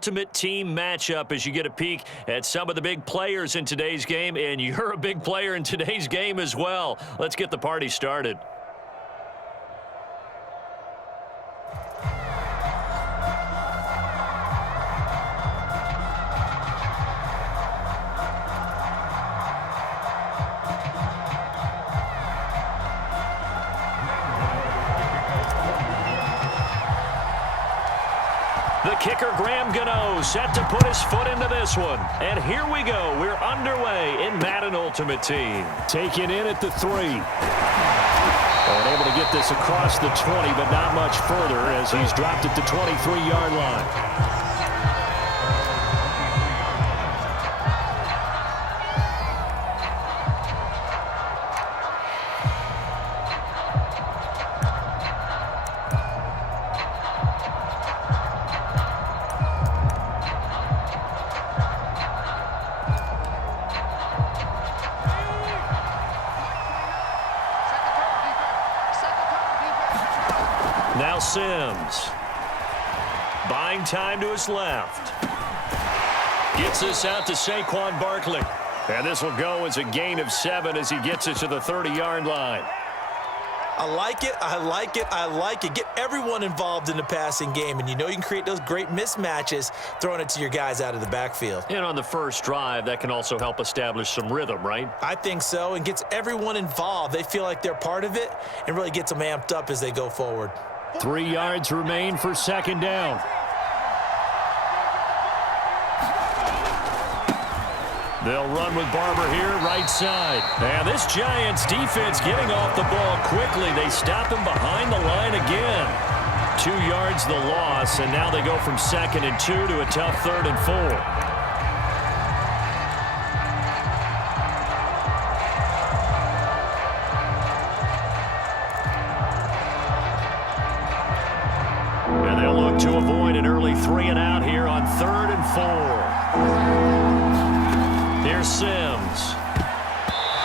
Ultimate team matchup as you get a peek at some of the big players in today's game, and you're a big player in today's game as well. Let's get the party started. The kicker, Graham Gano, set to put his foot into this one. And here we go. We're underway in Madden Ultimate Team. Taken in at the 3. And able to get this across the 20, but not much further as he's dropped at the 23-yard line. Now Sims, buying time to his left. Gets this out to Saquon Barkley. And this will go as a gain of 7 as he gets it to the 30-yard line. I like it, I like it, I like it. Get everyone involved in the passing game, and you know you can create those great mismatches throwing it to your guys out of the backfield. And on the first drive, that can also help establish some rhythm, right? I think so, and gets everyone involved. They feel like they're part of it and really gets them amped up as they go forward. 3 yards remain for second down. They'll run with Barber here, right side. And this Giants defense getting off the ball quickly. They stop him behind the line again. 2 yards the loss, and now they go from 2nd and 2 to a tough 3rd and 4. To avoid an early 3 and out here on 3rd and 4. Here's Sims.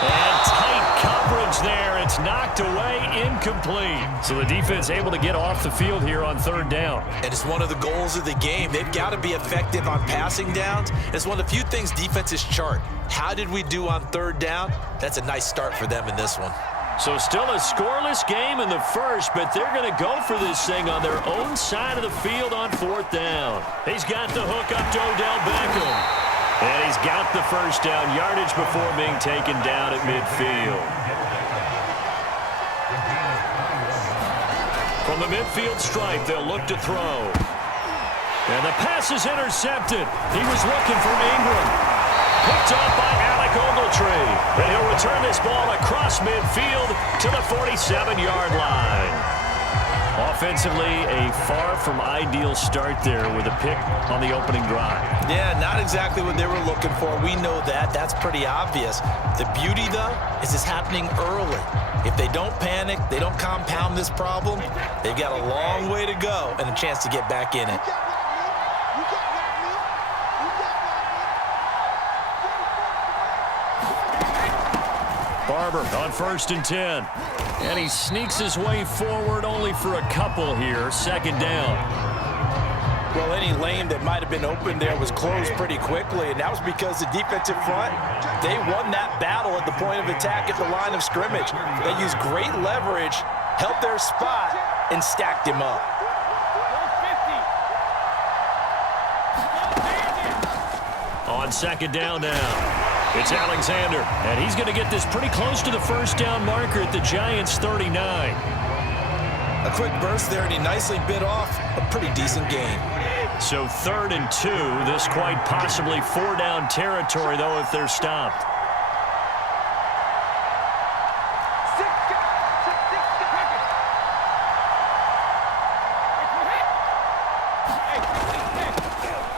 And tight coverage there. It's knocked away, incomplete. So the defense able to get off the field here on 3rd down. And it's one of the goals of the game. They've got to be effective on passing downs. It's one of the few things defenses chart. How did we do on 3rd down? That's a nice start for them in this one. So still a scoreless game in the first, but they're going to go for this thing on their own side of the field on 4th down. He's got the hook up to Odell Beckham. And he's got the first down yardage before being taken down at midfield. From the midfield stripe, they'll look to throw. And the pass is intercepted. He was looking for Ingram. Picked up by Alec Ogletree. And he'll return this ball across midfield to the 47-yard line. Offensively, a far from ideal start there with a pick on the opening drive. Yeah, not exactly what they were looking for. We know that. That's pretty obvious. The beauty, though, is it's happening early. If they don't panic, they don't compound this problem, they've got a long way to go and a chance to get back in it. Barber on 1st and 10. And he sneaks his way forward only for a couple here. 2nd down. Well, any lane that might have been open there was closed pretty quickly, and that was because the defensive front, they won that battle at the point of attack at the line of scrimmage. They used great leverage, held their spot, and stacked him up. On 2nd down now. It's Alexander, and he's going to get this pretty close to the first down marker at the Giants' 39. A quick burst there, and he nicely bit off a pretty decent gain. So 3rd and 2, this quite possibly 4-down territory, though, if they're stopped.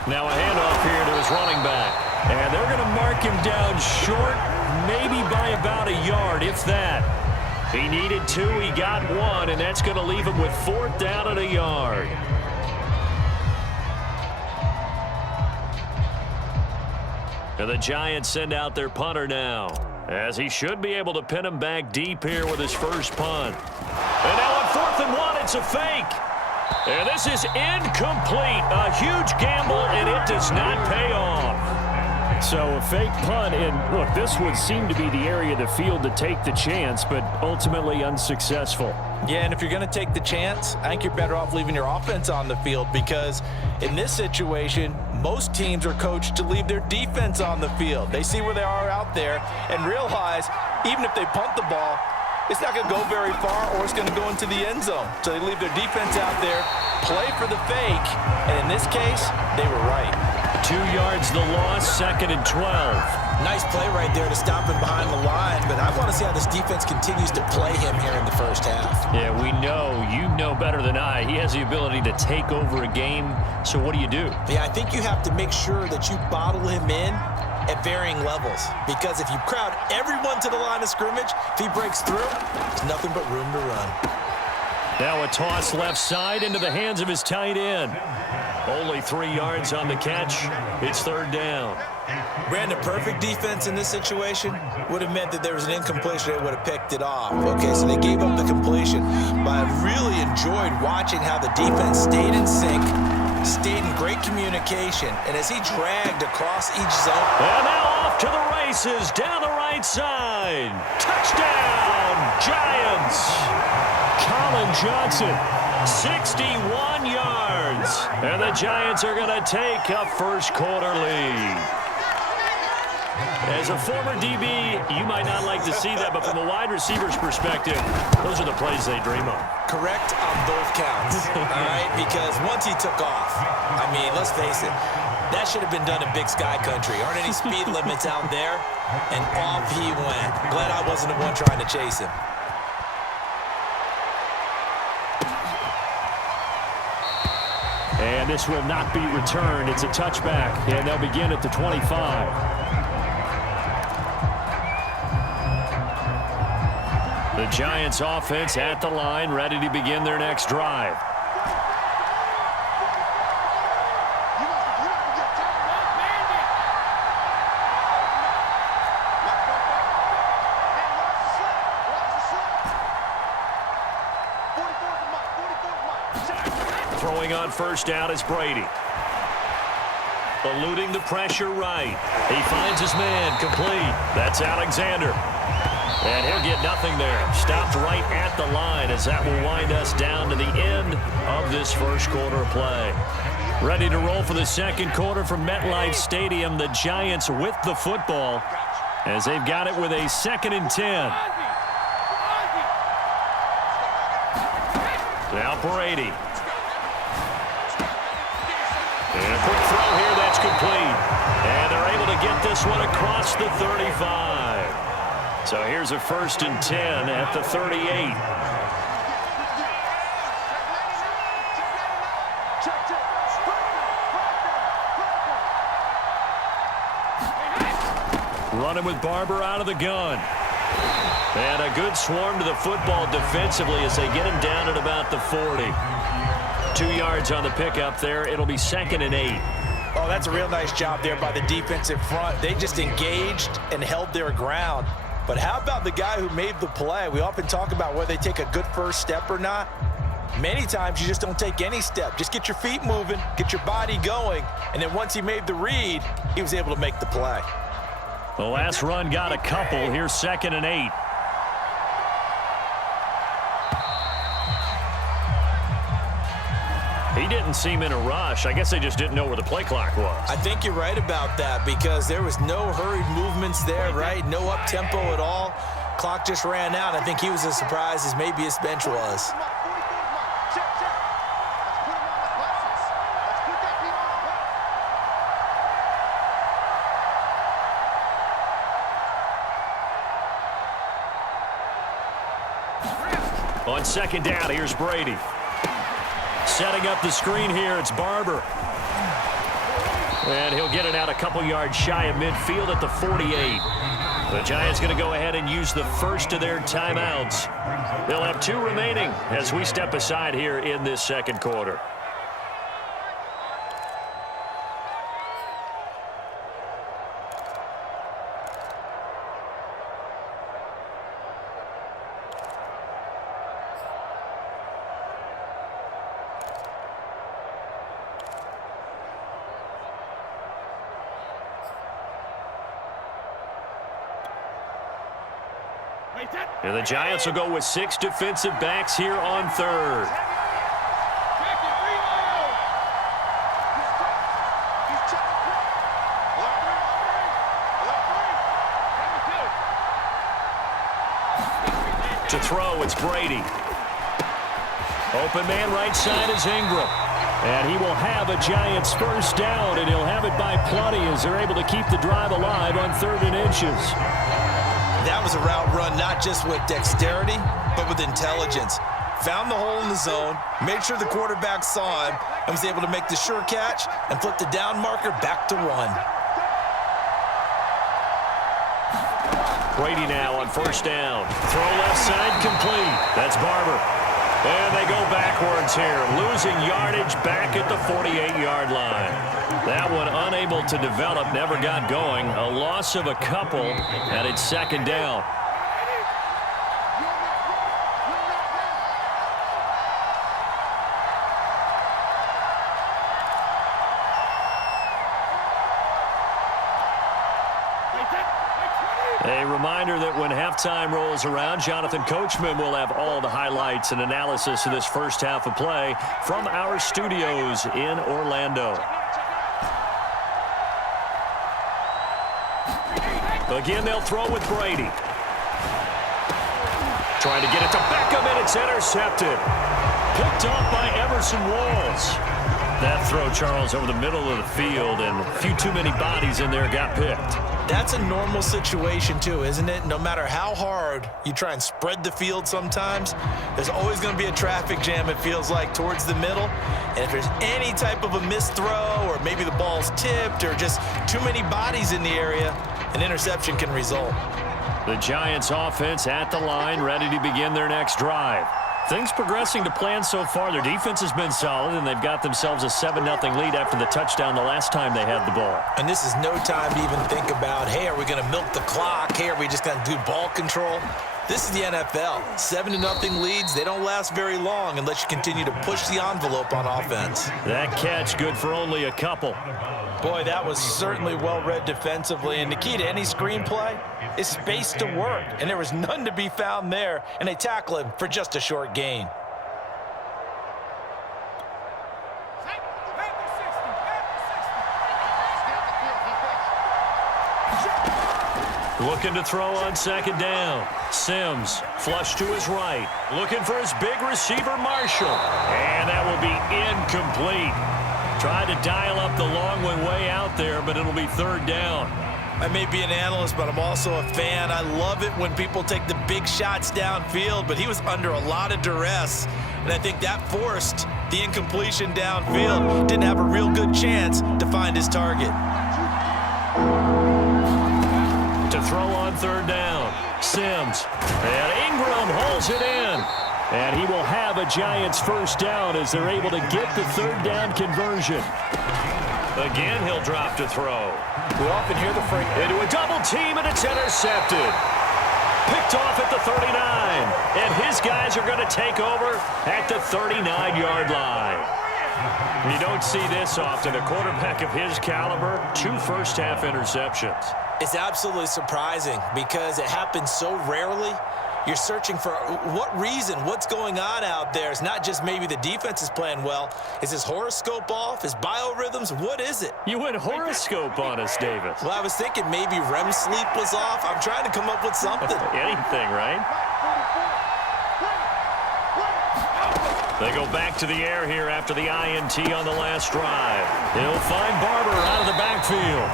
Now a handoff here to his running back. And they're going to mark him down short, maybe by about a yard, if that. He needed 2, he got 1, and that's going to leave him with 4th down and a yard. And the Giants send out their punter now, as he should be able to pin him back deep here with his first punt. And now on 4th and 1, it's a fake. And this is incomplete. A huge gamble, and it does not pay off. So a fake punt, and look, this would seem to be the area of the field to take the chance, but ultimately unsuccessful. Yeah, and if you're going to take the chance, I think you're better off leaving your offense on the field, because in this situation, most teams are coached to leave their defense on the field. They see where they are out there and realize even if they punt the ball, it's not going to go very far or it's going to go into the end zone. So they leave their defense out there, play for the fake, and in this case, they were right. 2 yards the loss, 2nd and 12. Nice play right there to stop him behind the line, but I want to see how this defense continues to play him here in the first half. Yeah, we know, you know better than I, he has the ability to take over a game, so what do you do? Yeah, I think you have to make sure that you bottle him in at varying levels, because if you crowd everyone to the line of scrimmage, if he breaks through, there's nothing but room to run. Now a toss left side into the hands of his tight end. Only 3 yards on the catch. It's 3rd down. Brandon, perfect defense in this situation would have meant that there was an incompletion. They would have picked it off. Okay, so they gave up the completion. But I really enjoyed watching how the defense stayed in sync, stayed in great communication, and as he dragged across each zone. And now off to the races, down the right side. Touchdown, Giants. Colin Johnson, 61 yards. And the Giants are going to take a first-quarter lead. As a former DB, you might not like to see that, but from a wide receiver's perspective, those are the plays they dream of. Correct on both counts, all right? Because once he took off, I mean, let's face it, that should have been done in Big Sky Country. Aren't any speed limits out there? And off he went. Glad I wasn't the one trying to chase him. And this will not be returned. It's a touchback, and they'll begin at the 25. The Giants offense at the line, ready to begin their next drive. Throwing on first down is Brady. Eluding the pressure right. He finds his man, complete. That's Alexander. And he'll get nothing there. Stopped right at the line as that will wind us down to the end of this first quarter of play. Ready to roll for the second quarter from MetLife Stadium. The Giants with the football as they've got it with a 2nd and 10. Now Brady. And a quick throw here, that's complete. And they're able to get this one across the 35. So here's a 1st and 10 at the 38. Running with Barber out of the gun. And a good swarm to the football defensively as they get him down at about the 40. 2 yards on the pickup there. It'll be 2nd and 8. Oh, that's a real nice job there by the defensive front. They just engaged and held their ground. But how about the guy who made the play? We often talk about whether they take a good first step or not. Many times you just don't take any step. Just get your feet moving, get your body going, and then once he made the read, he was able to make the play. The last run got a couple. Here's 2nd and 8. He didn't seem in a rush. I guess they just didn't know where the play clock was. I think you're right about that because there was no hurried movements there, right? No up-tempo at all. Clock just ran out. I think he was as surprised as maybe his bench was. On 2nd down, here's Brady. Setting up the screen here, it's Barber. And he'll get it out a couple yards shy of midfield at the 48. The Giants going to go ahead and use the first of their timeouts. They'll have 2 remaining as we step aside here in this second quarter. And the Giants will go with 6 defensive backs here on third. To throw, it's Brady. Open man right side is Ingram. And he will have a Giants first down, and he'll have it by plenty as they're able to keep the drive alive on 3rd and inches. That was a route run not just with dexterity, but with intelligence. Found the hole in the zone, made sure the quarterback saw him, and was able to make the sure catch and flip the down marker back to 1. Brady now on first down. Throw left side complete. That's Barber. And they go backwards here, losing yardage back at the 48-yard line. That one unable to develop, never got going. A loss of a couple, and it's 2nd down. A reminder that when halftime rolls around, Jonathan Coachman will have all the highlights and analysis of this first half of play from our studios in Orlando. Again, they'll throw with Brady. Trying to get it to Beckham, and it's intercepted. Picked off by Emerson Walls. That throw, Charles, over the middle of the field, and a few too many bodies in there got picked. That's a normal situation too, isn't it? No matter how hard you try and spread the field sometimes, there's always going to be a traffic jam, it feels like, towards the middle. And if there's any type of a missed throw, or maybe the ball's tipped, or just too many bodies in the area, an interception can result. The Giants offense at the line, ready to begin their next drive. Things progressing to plan so far. Their defense has been solid, and they've got themselves a 7-0 lead after the touchdown the last time they had the ball. And this is no time to even think about, hey, are we going to milk the clock? Hey, are we just going to do ball control? This is the NFL. 7-0 leads, they don't last very long unless you continue to push the envelope on offense. That catch good for only a couple. Boy, that was certainly well-read defensively, and the key to any screenplay is space to work, and there was none to be found there, and they tackle him for just a short gain. Looking to throw on 2nd down. Sims, flush to his right. Looking for his big receiver, Marshall. And that will be incomplete. Tried to dial up the long one way out there, but it'll be 3rd down. I may be an analyst, but I'm also a fan. I love it when people take the big shots downfield, but he was under a lot of duress, and I think that forced the incompletion downfield. Didn't have a real good chance to find his target. To throw on 3rd down, Sims. And Ingram holds it in. And he will have a Giants first down as they're able to get the 3rd down conversion. Again, he'll drop to throw. We often hear the phrase Into a double team, and it's intercepted. Picked off at the 39. And his guys are going to take over at the 39-yard line. You don't see this often. A quarterback of his caliber, 2 first-half interceptions. It's absolutely surprising because it happens so rarely. You're searching for what reason, what's going on out there. It's not just maybe the defense is playing well. Is his horoscope off? His biorhythms? What is it? You went horoscope on us, Davis. Well, I was thinking maybe REM sleep was off. I'm trying to come up with something. Anything, right? They go back to the air here after the INT on the last drive. He'll find Barber out of the backfield.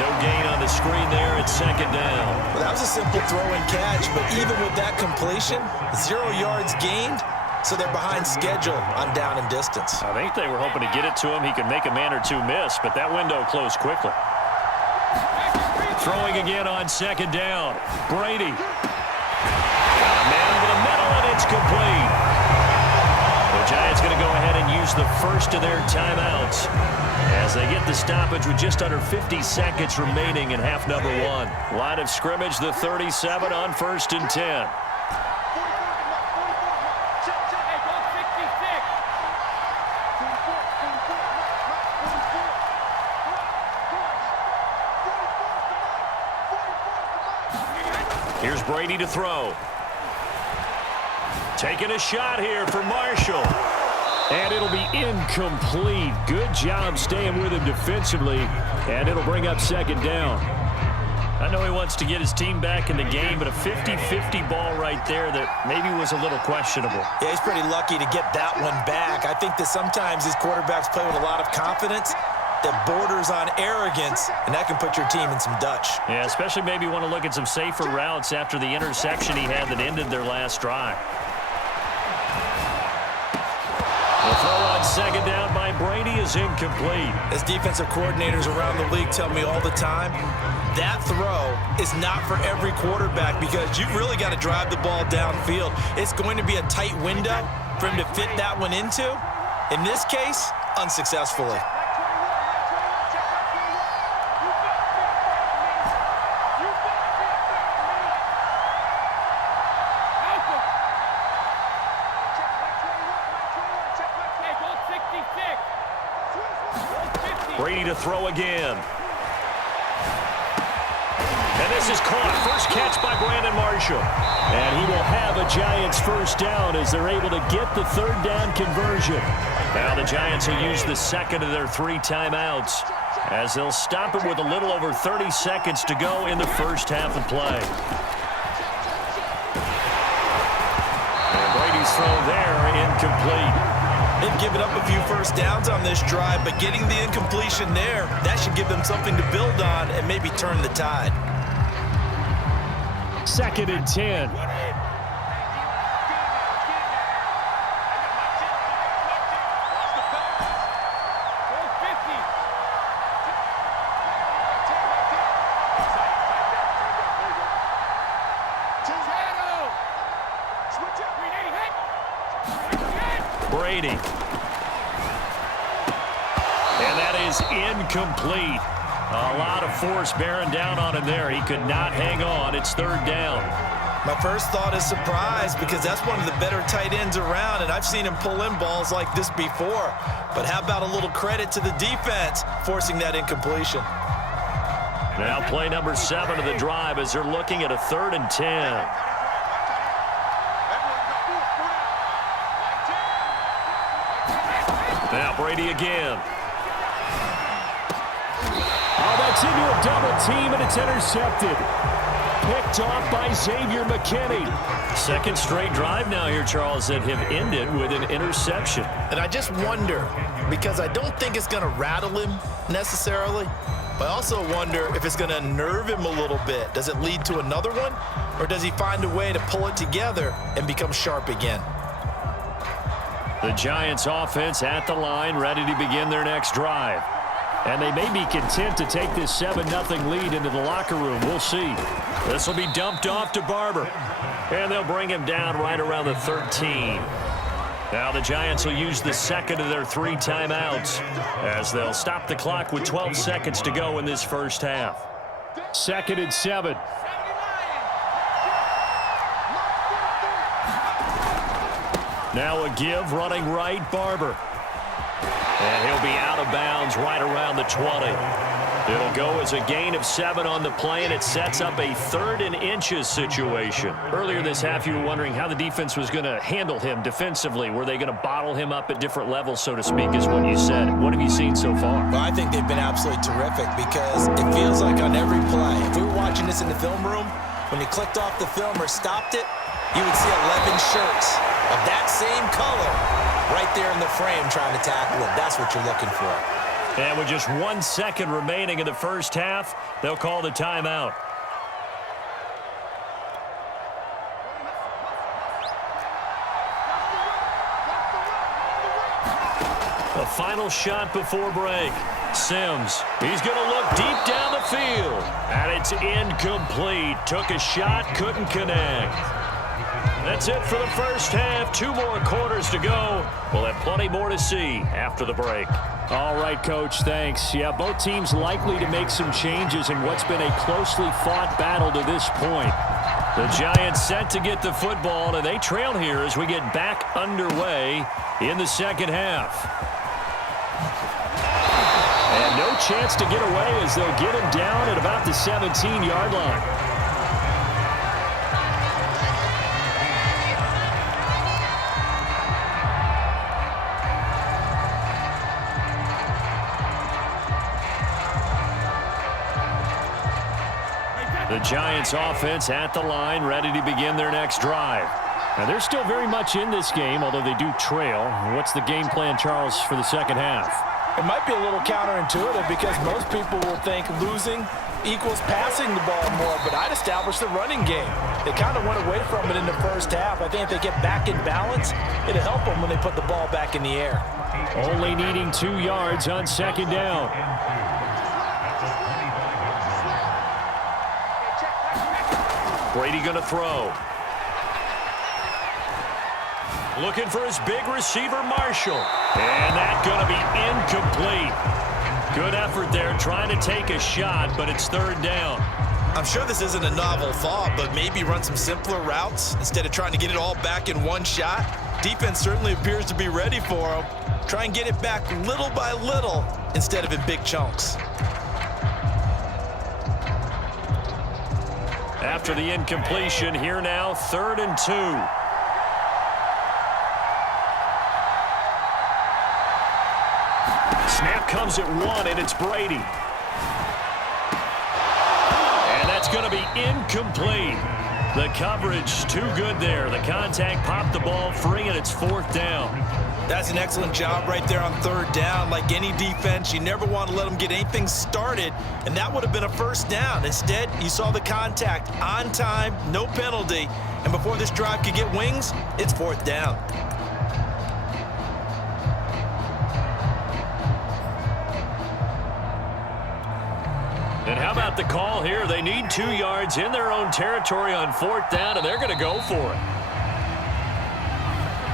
No gain on the screen there. It's 2nd down. Well, that was a simple throw and catch, but even with that completion, 0 yards gained, so they're behind schedule on down and distance. I think they were hoping to get it to him. He could make a man or two miss, but that window closed quickly. Throwing again on 2nd down. Brady. Got a man over the middle, and it's complete. The Giants going to go ahead and use the first of their timeouts as they get the stoppage with just under 50 seconds remaining in half number 1. Line of scrimmage, the 37 on 1st and 10. Here's Brady to throw. Taking a shot here for Marshall. And it'll be incomplete. Good job staying with him defensively. And it'll bring up second down. I know he wants to get his team back in the game, but a 50-50 ball right there that maybe was a little questionable. Yeah, he's pretty lucky to get that one back. I think that sometimes these quarterbacks play with a lot of confidence that borders on arrogance, and that can put your team in some Dutch. Yeah, especially maybe want to look at some safer routes after the interception he had that ended their last drive. The throw on second down by Brady is incomplete. As defensive coordinators around the league tell me all the time, that throw is not for every quarterback because you've really got to drive the ball downfield. It's going to be a tight window for him to fit that one into. In this case, unsuccessfully. Brady to throw again. And this is caught. First catch by Brandon Marshall. And he will have a Giants first down as they're able to get the third down conversion. Now the Giants will use the second of their 3 timeouts as they'll stop it with a little over 30 seconds to go in the first half of play. And Brady's throw there incomplete. They've given up a few first downs on this drive, but getting the incompletion there, that should give them something to build on and maybe turn the tide. 2nd and 10. Brady. And that is incomplete. A lot of force bearing down on him there. He could not hang on. It's third down. My first thought is surprise because that's one of the better tight ends around, and I've seen him pull in balls like this before. But how about a little credit to the defense forcing that incompletion? Now play number 7 of the drive as they're looking at a 3rd and 10. Now Brady again. Oh, that's into a double team, and it's intercepted. Picked off by Xavier McKinney. Second straight drive now here, Charles, that have ended with an interception. And I just wonder, because I don't think it's going to rattle him necessarily, but I also wonder if it's going to nerve him a little bit. Does it lead to another one, or does he find a way to pull it together and become sharp again? The Giants offense at the line, ready to begin their next drive. And they may be content to take this 7-0 lead into the locker room. We'll see. This will be dumped off to Barber. And they'll bring him down right around the 13. Now the Giants will use the second of their 3 timeouts as they'll stop the clock with 12 seconds to go in this first half. 2nd and 7. Now a give, running right, Barber. And he'll be out of bounds right around the 20. It'll go as a gain of 7 on the play, and it sets up a 3rd and inches situation. Earlier this half, you were wondering how the defense was going to handle him defensively. Were they going to bottle him up at different levels, so to speak, is what you said. What have you seen so far? Well, I think they've been absolutely terrific because it feels like on every play, if we were watching this in the film room, when you clicked off the film or stopped it, you would see 11 shirts of that same color right there in the frame trying to tackle him. That's what you're looking for. And with just 1 second remaining in the first half, they'll call the timeout. A final shot before break. Sims, he's going to look deep down the field. And it's incomplete. Took a shot, couldn't connect. That's it for the first half. 2 more quarters to go. We'll have plenty more to see after the break. All right, Coach, thanks. Yeah, both teams likely to make some changes in what's been a closely fought battle to this point. The Giants set to get the football, and they trail here as we get back underway in the second half. And no chance to get away as they'll get him down at about the 17-yard line. The Giants offense at the line, ready to begin their next drive. Now, they're still very much in this game, although they do trail. What's the game plan, Charles, for the second half? It might be a little counterintuitive because most people will think losing equals passing the ball more, but I'd establish the running game. They kind of went away from it in the first half. I think if they get back in balance, it'll help them when they put the ball back in the air. Only needing 2 yards on second down. Brady going to throw. Looking for his big receiver, Marshall. And that's going to be incomplete. Good effort there, trying to take a shot, but it's third down. I'm sure this isn't a novel thought, but maybe run some simpler routes instead of trying to get it all back in one shot. Defense certainly appears to be ready for him. Try and get it back little by little instead of in big chunks. After the incompletion, here now, 3rd and 2. Snap comes at 1, and it's Brady. And that's going to be incomplete. The coverage too good there. The contact popped the ball free, and it's 4th down. That's an excellent job right there on 3rd down. Like any defense, you never want to let them get anything started, and that would have been a 1st down. Instead, you saw the contact on time, no penalty, and before this drive could get wings, it's 4th down. And how about the call here? They need 2 yards in their own territory on 4th down, and they're going to go for it.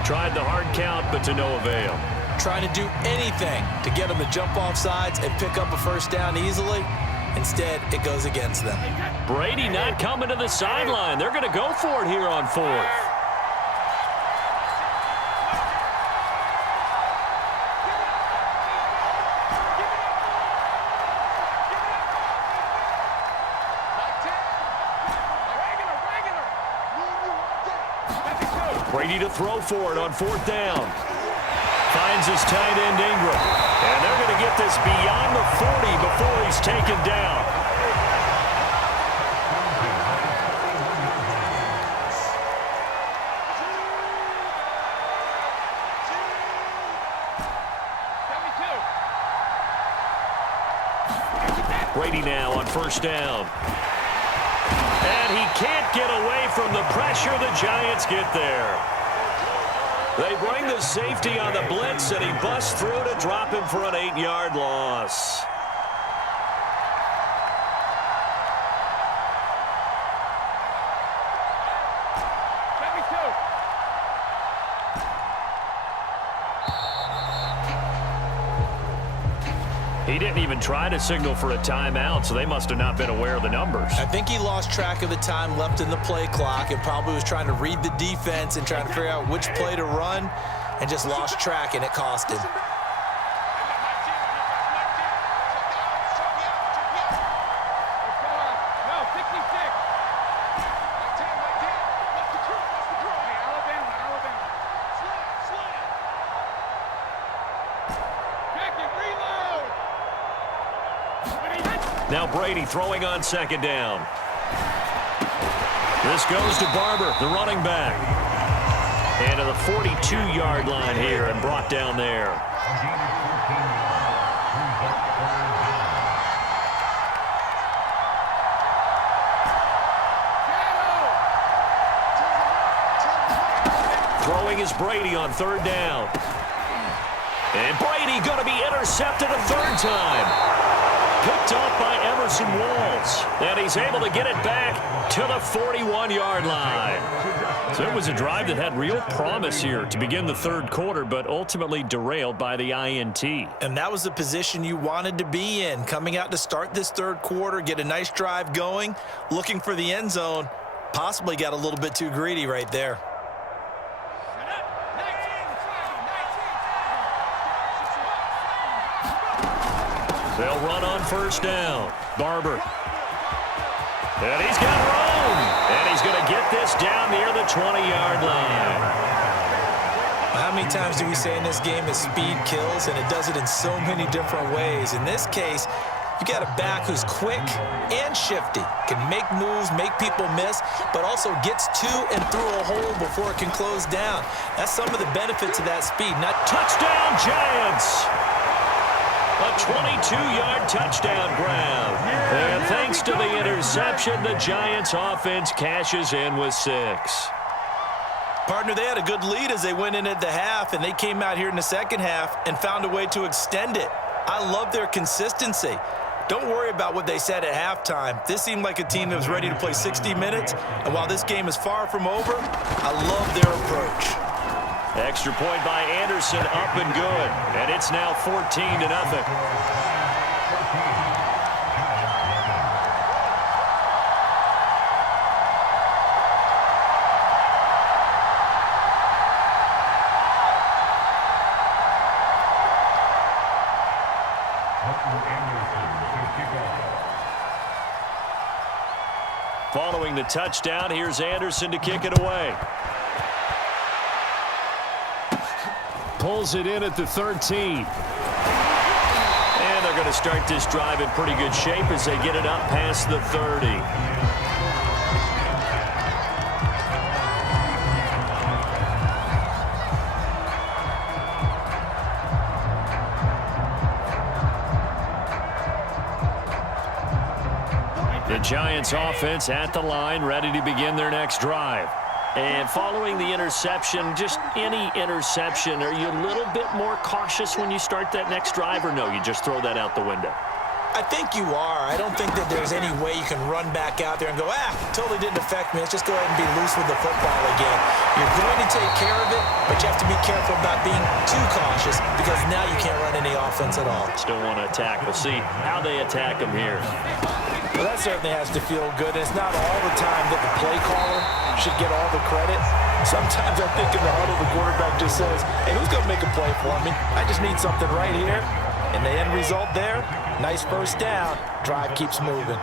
Tried the hard count, but to no avail. Trying to do anything to get them to jump off sides and pick up a 1st down easily. Instead, it goes against them. Brady not coming to the sideline. They're going to go for it here on 4th. Brady to throw for it on 4th down. Finds his tight end Ingram. And they're going to get this beyond the 40 before he's taken down. Brady now on 1st down. And he can't get away from the pressure. The Giants get there. They bring the safety on the blitz, and he busts through to drop him for an 8-yard loss. He didn't even try to signal for a timeout, so they must have not been aware of the numbers. I think he lost track of the time left in the play clock and probably was trying to read the defense and trying to figure out which play to run and just lost track, and it cost him. Now Brady throwing on 2nd down. This goes to Barber, the running back. And to the 42-yard line here and brought down there. Throwing is Brady on 3rd down. And Brady going to be intercepted a 3rd time. Picked off by Emerson Walls. And he's able to get it back to the 41-yard line. So it was a drive that had real promise here to begin the 3rd quarter, but ultimately derailed by the INT. And that was the position you wanted to be in. Coming out to start this 3rd quarter, get a nice drive going, looking for the end zone. Possibly got a little bit too greedy right there. They'll run on 1st down. Barber. And he's got room. And he's going to get this down near the 20-yard line. How many times do we say in this game that speed kills, and it does it in so many different ways? In this case, You got a back who's quick and shifty, can make moves, make people miss, but also gets to and through a hole before it can close down. That's some of the benefits of that speed. Touchdown, Giants! A 22-yard touchdown grab. And thanks to the interception, the Giants offense cashes in with 6. Partner, they had a good lead as they went in at the half, and they came out here in the second half and found a way to extend it. I love their consistency. Don't worry about what they said at halftime. This seemed like a team that was ready to play 60 minutes, and while this game is far from over, I love their approach. Extra point by Anderson, up and good. And it's now 14-0. Following the touchdown, here's Anderson to kick it away. Pulls it in at the 13. And they're going to start this drive in pretty good shape as they get it up past the 30. The Giants offense at the line, ready to begin their next drive. And following the interception, just any interception, are you a little bit more cautious when you start that next drive, or no, you just throw that out the window? I think you are. I don't think that there's any way you can run back out there and go, totally didn't affect me. Let's just go ahead and be loose with the football again. You're going to take care of it, but you have to be careful about being too cautious because now you can't run any offense at all. Still want to attack. We'll see how they attack them here. Well, that certainly has to feel good. It's not all the time that the play caller should get all the credit. Sometimes I think in the huddle, the quarterback just says, hey, who's going to make a play for me? I just need something right here. And the end result there, nice first down. Drive keeps moving.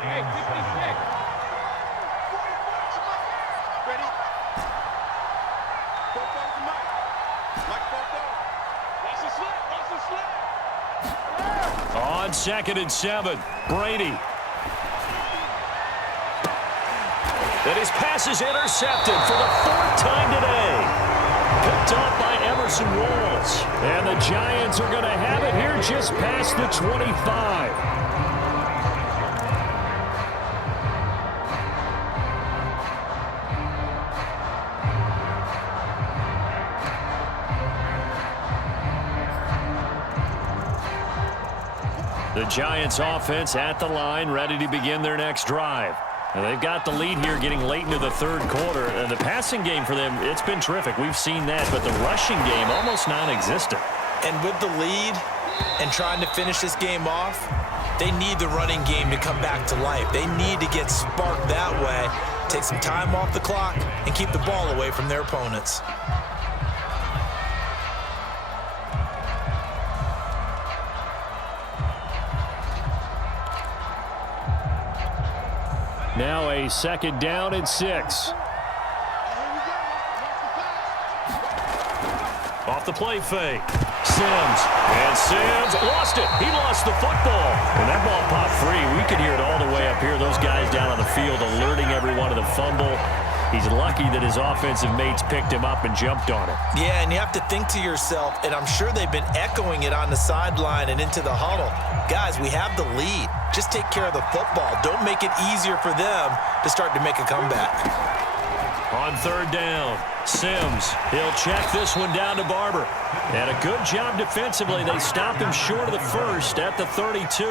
On 2nd and 7, Brady. And his pass is intercepted for the 4th time today. Picked off by Emerson Walls. And the Giants are going to have it here just past the 25. The Giants offense at the line, ready to begin their next drive. And they've got the lead here getting late into the 3rd quarter. And the passing game for them, it's been terrific. We've seen that. But the rushing game, almost non-existent. And with the lead and trying to finish this game off, they need the running game to come back to life. They need to get sparked that way, take some time off the clock, and keep the ball away from their opponents. Now a 2nd down and 6. Off the play fake. Sims. And Sims lost it. He lost the football. And that ball popped free. We could hear it all the way up here. Those guys down on the field alerting everyone to the fumble. He's lucky that his offensive mates picked him up and jumped on it. Yeah, and you have to think to yourself, and I'm sure they've been echoing it on the sideline and into the huddle. Guys, we have the lead. Just take care of the football. Don't make it easier for them to start to make a comeback. On 3rd down, Sims. He'll check this one down to Barber. And a good job defensively. They stopped him short of the 1st at the 32.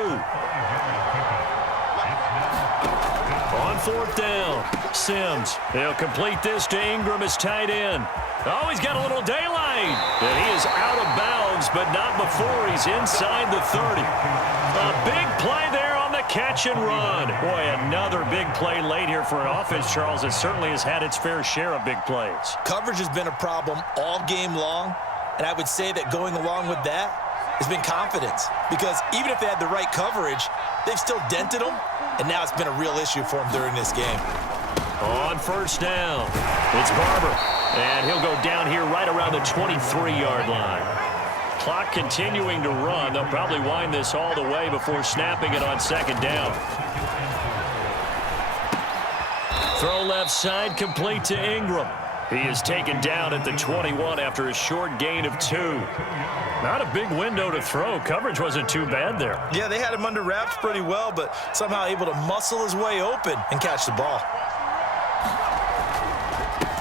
On 4th down, Sims. He'll complete this to Ingram as tight end. Oh, he's got a little daylight. And he is out of bounds, but not before he's inside the 30. A big play there on the catch and run. Boy, another big play late here for an offense, Charles, that certainly has had its fair share of big plays. Coverage has been a problem all game long, and I would say that going along with that has been confidence. Because even if they had the right coverage, they've still dented them, and now it's been a real issue for them during this game. On 1st down, it's Barber. And he'll go down here right around the 23-yard line. Clock continuing to run. They'll probably wind this all the way before snapping it on second down. Throw left side, complete to Ingram. He is taken down at the 21 after a short gain of 2. Not a big window to throw. Coverage wasn't too bad there. Yeah, they had him under wraps pretty well, but somehow able to muscle his way open and catch the ball.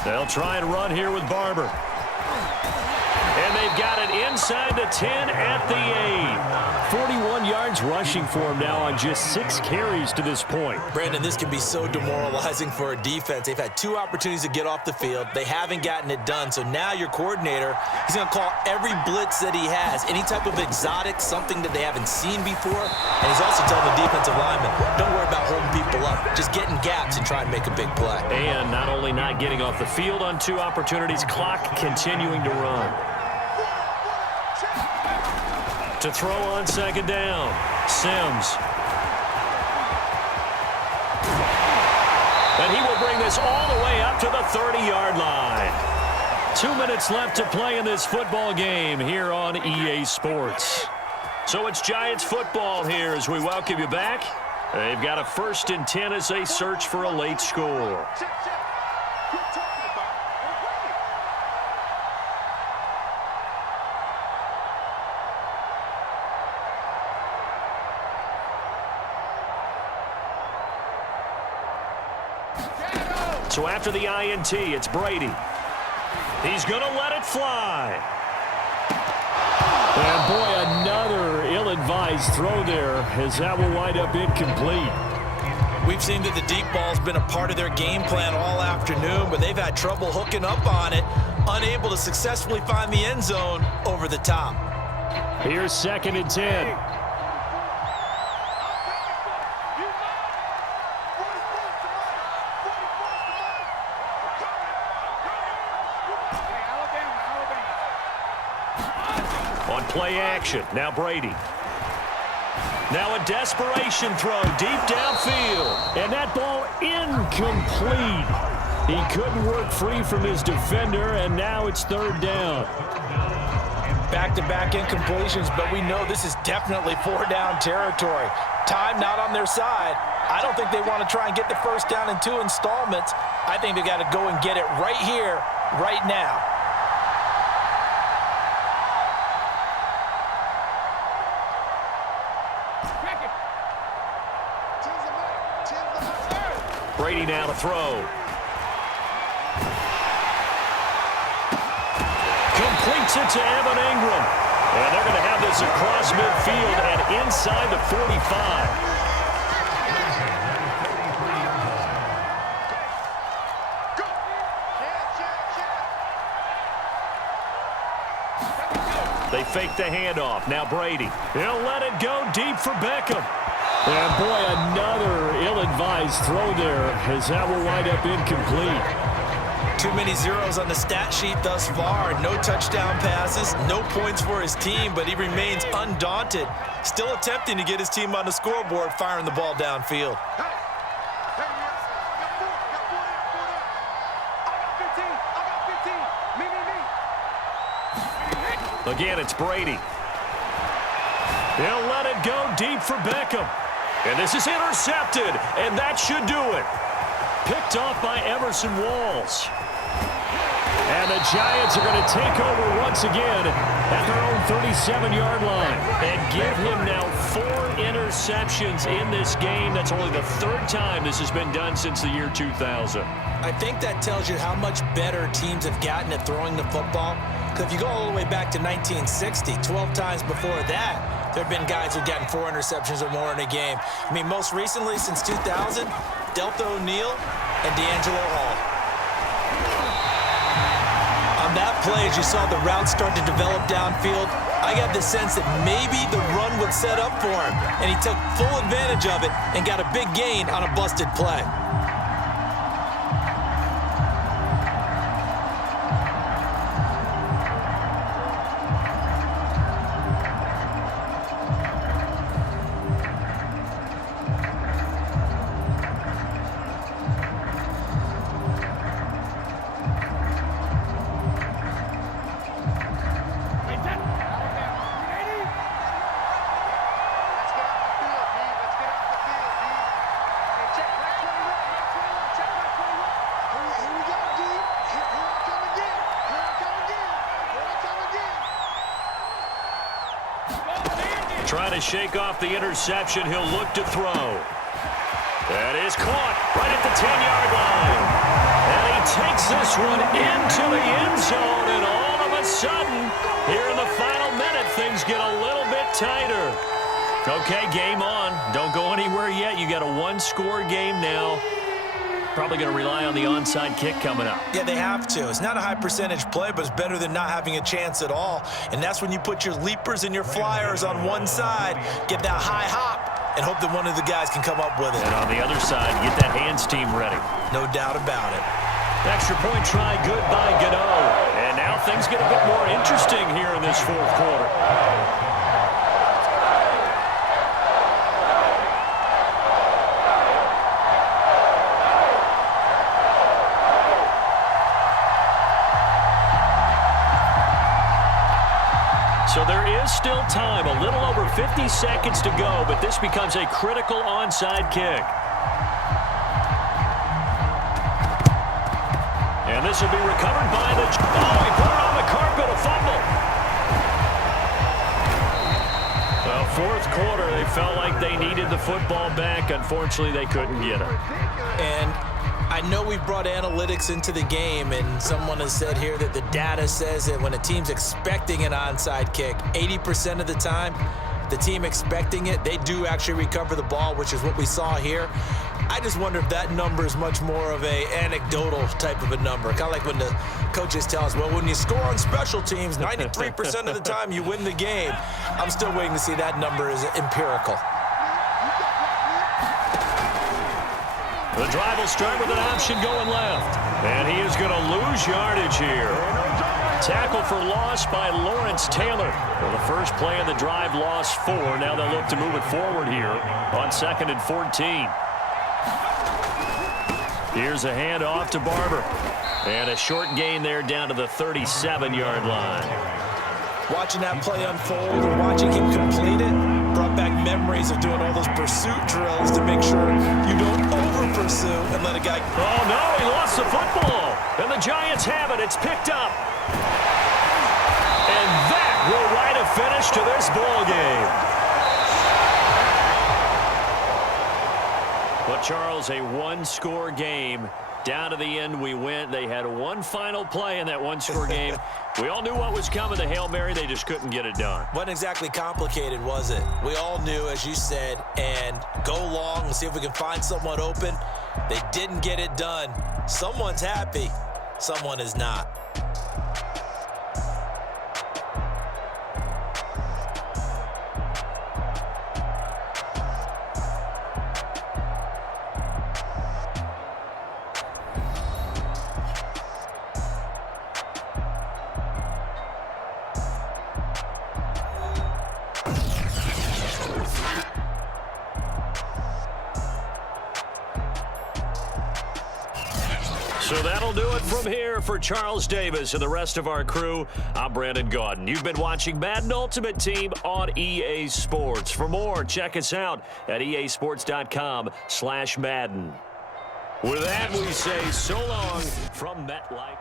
They'll try and run here with Barber. And they've got it inside the 10 at the 8. 41 yards rushing for him now on just 6 carries to this point. Brandon, this can be so demoralizing for a defense. They've had 2 opportunities to get off the field. They haven't gotten it done. So now your coordinator, he's going to call every blitz that he has, any type of exotic, something that they haven't seen before. And he's also telling the defensive lineman, don't worry about holding people up. Just get in gaps and try and make a big play. And not only not getting off the field on 2 opportunities, clock continuing to run. To throw on second down, Sims. And he will bring this all the way up to the 30-yard line. 2 minutes left to play in this football game here on EA Sports. So it's Giants football here as we welcome you back. They've got a 1st and 10 as they search for a late score. So after the INT, it's Brady. He's going to let it fly. And boy, another ill-advised throw there as that will wind up incomplete. We've seen that the deep ball's been a part of their game plan all afternoon, but they've had trouble hooking up on it, unable to successfully find the end zone over the top. Here's 2nd and 10. Play action. Now Brady. Now a desperation throw deep downfield. And that ball incomplete. He couldn't work free from his defender, and now it's 3rd down. Back-to-back incompletions, but we know this is definitely 4-down territory. Time not on their side. I don't think they want to try and get the 1st down in 2 installments. I think they got to go and get it right here, right now. Brady now to throw. Completes it to Evan Ingram. And they're going to have this across midfield and inside the 45. They fake the handoff. Now Brady. He'll let it go deep for Beckham. And boy, another ill-advised throw there as that will wind up incomplete. Too many zeros on the stat sheet thus far. No touchdown passes, no points for his team, but he remains undaunted. Still attempting to get his team on the scoreboard, firing the ball downfield. Again, it's Brady. He'll let it go deep for Beckham. And this is intercepted, and that should do it. Picked off by Emerson Walls. And the Giants are going to take over once again at their own 37-yard line and give him now 4 interceptions in this game. That's only the 3rd time this has been done since the year 2000. I think that tells you how much better teams have gotten at throwing the football. Because if you go all the way back to 1960, 12 times before that, there have been guys who've gotten 4 interceptions or more in a game. I mean, most recently, since 2000, Delta O'Neal and D'Angelo Hall. On that play, as you saw the route start to develop downfield, I got the sense that maybe the run would set up for him, and he took full advantage of it and got a big gain on a busted play. trying to shake off the interception. He'll look to throw. That is caught right at the 10-yard line. And he takes this one into the end zone, and all of a sudden, here in the final minute, things get a little bit tighter. Okay, game on. Don't go anywhere yet. You got a one-score game now. Probably going to rely on the onside kick coming up. Yeah, they have to. It's not a high-percentage play, but it's better than not having a chance at all. And that's when you put your leapers and your flyers on one side, get that high hop, and hope that one of the guys can come up with it. And on the other side, get that hands team ready. No doubt about it. Extra point try, good by Gano. And now things get a bit more interesting here in this fourth quarter. So there is still time, a little over 50 seconds to go, but this becomes a critical onside kick. And this will be recovered by the... Oh, he put it on the carpet, a fumble. Well, fourth quarter, they felt like they needed the football back. Unfortunately, they couldn't get it. And I know we've brought analytics into the game, and someone has said here that the data says that when a team's expecting an onside kick, 80% of the time, the team expecting it, they do actually recover the ball, which is what we saw here. I just wonder if that number is much more of a anecdotal type of a number. Kind of like when the coaches tell us, well, when you score on special teams, 93% of the time you win the game. I'm still waiting to see that number is empirical. The drive will start with an option going left. And he is going to lose yardage here. Tackle for loss by Lawrence Taylor. Well, the first play of the drive lost 4. Now they'll look to move it forward here on 2nd and 14. Here's a handoff to Barber. And a short gain there down to the 37-yard line. Watching that play unfold and watching him complete it brought back memories of doing all those pursuit drills to make sure you don't over-pursue and let a guy... Oh, no, he lost the football. And the Giants have it. It's picked up. And that will write a finish to this ball game. But, Charles, a one-score game. Down to the end we went. They had one final play in that one-score game. We all knew what was coming. The Hail Mary, they just couldn't get it done. Wasn't exactly complicated, was it? We all knew, as you said, and go long and see if we can find someone open. They didn't get it done. Someone's happy. Someone is not. So that'll do it from here for Charles Davis and the rest of our crew. I'm Brandon Gaudin. You've been watching Madden Ultimate Team on EA Sports. For more, check us out at easports.com/Madden. With that, we say so long from MetLife.